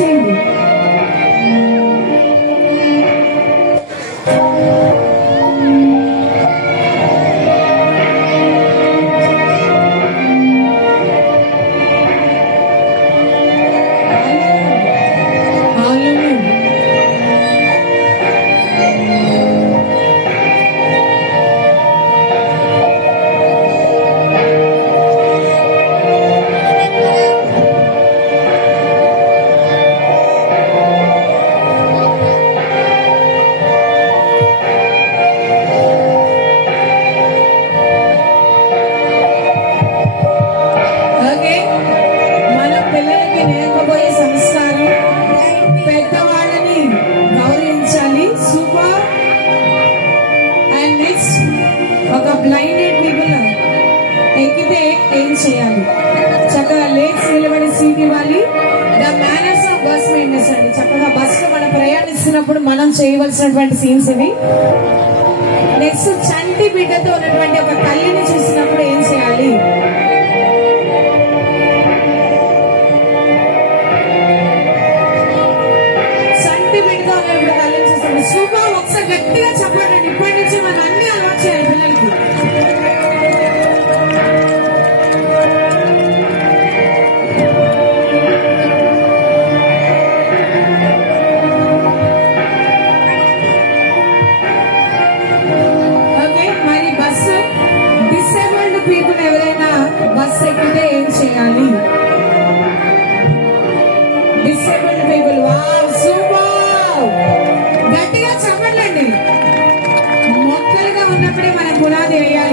దయచేయండి. ఒక blinded people ఎక్కితే ఏం చేయాలి? చక్కగా లేచి నిలబడి సీట్ ఇవ్వాలి. The manners of bus maintenance అండి. చక్కగా బస్ లో మనం ప్రయాణిస్తున్నప్పుడు మనం చేయవలసినటువంటి సీన్స్ ఇవి. నెక్స్ట్ చంటి బిడ్డతో ఉన్నటువంటి ఒక తల్లిని చూసినప్పుడు ఏం చేయాలి? చంటి బిడ్డతో ఉన్నప్పుడు తల్లిని చూసినప్పుడు శుభ ఒకసారి గట్టిగా చెప్పండి. ఇప్పటి నుంచి మనం అన్ని అలవాటు చేయాలి పిల్లలకి. పీపుల్ ఎవరైనా బస్ ఎక్కితే ఏం చేయాలి? Disabled people. వావ్, సూపర్, గట్టిగా చెప్పండి. మొక్కలుగా ఉన్నప్పుడే మనం పునాది వేయాలి.